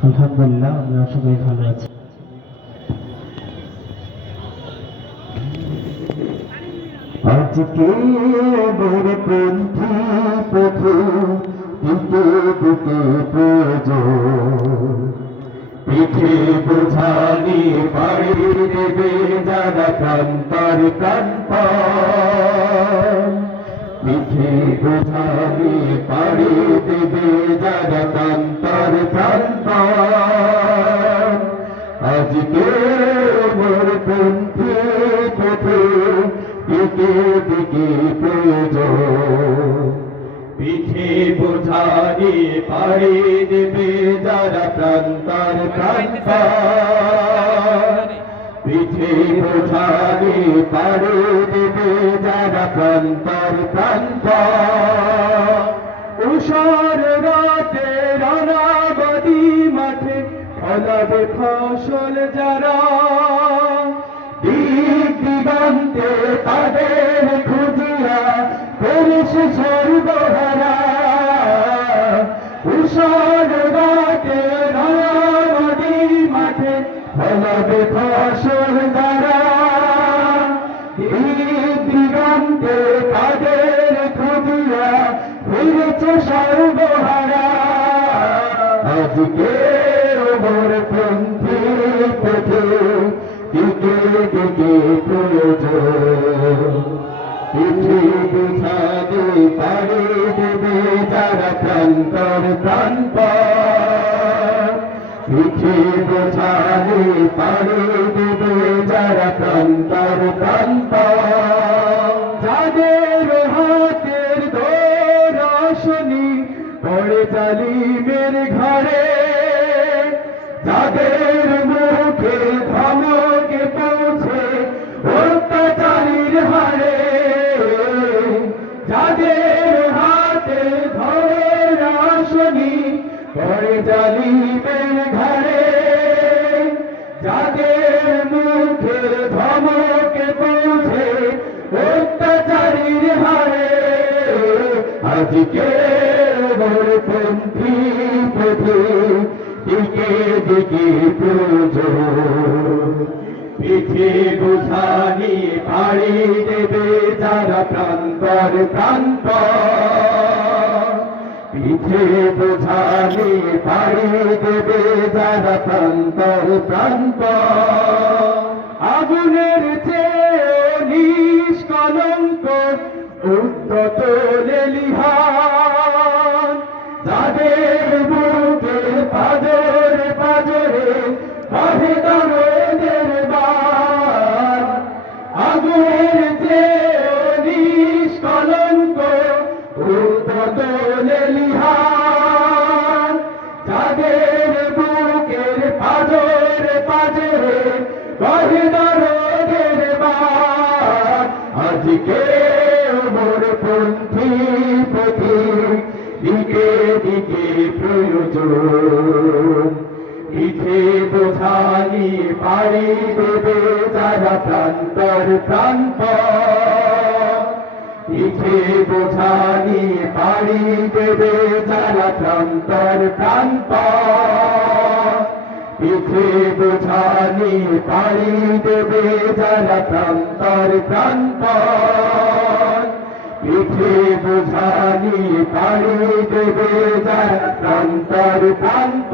আলহামদুলিল্লাহ আমরা সবাই ভালো আছি পিঠে বোঝানি পাড়ি দেবে যারা প্রান্তর প্রান্ত দিকে প্রয়োজন। পিঠে দেবে যারা প্রান্তর প্রান্ত পিঠে দেবে যারা প্রান্তর প্রান্ত উষার রাতে রানাবাদী মাঠে ফলাবে ফসল যারা। দিক দিগন্তে তাদের সর্বহারা উষার রাতে রানাবাদী মাঠে ফলাবে ফসল দিক দিগন্তে তাদের খুঁজিয়া ফিরেছে সর্বহারা আজকে প্রান্তর প্রান্ত পিঠে বোঝালে পাড়ে দেবে যারা প্রান্তর প্রান্ত যাদের হাতের দোরাশনি পড়ে জালিমের ঘরে। যাদের পড়ে জালিমের ঘরে, যাদের মুখে ধমকে পৌঁছে অত্যাচারীর হারে। আজকে পন্থী পথে দিকে দিকে প্রয়োজন পিঠে বোঝানি পাড়ি দেবে যারা প্রান্তর প্রান্ত পিঠে বোঝানি পাড়ি দেবে যারা প্রান্তর প্রান্ত। আগুনের চেয়ে নিষ্কলঙ্ক, উদ্যত লেলিহান। যাদের বুকে পাজরে পাজরে বাঁধে দরদের আজকে মোর পন্থী পথে দিকে দিকে প্রয়োজন। পিঠে বোঝানি পাড়ি দেবে যারা প্রান্তর প্রান্ত পিঠে বোঝানি পাড়ি দেবে যারা প্রান্তর প্রান্ত পিঠে বোঝানি পাড়ি দেবে যারা প্রান্তর প্রান্ত পিঠে বোঝানি পাড়ি দেবে যারা প্রান্তর প্রান্ত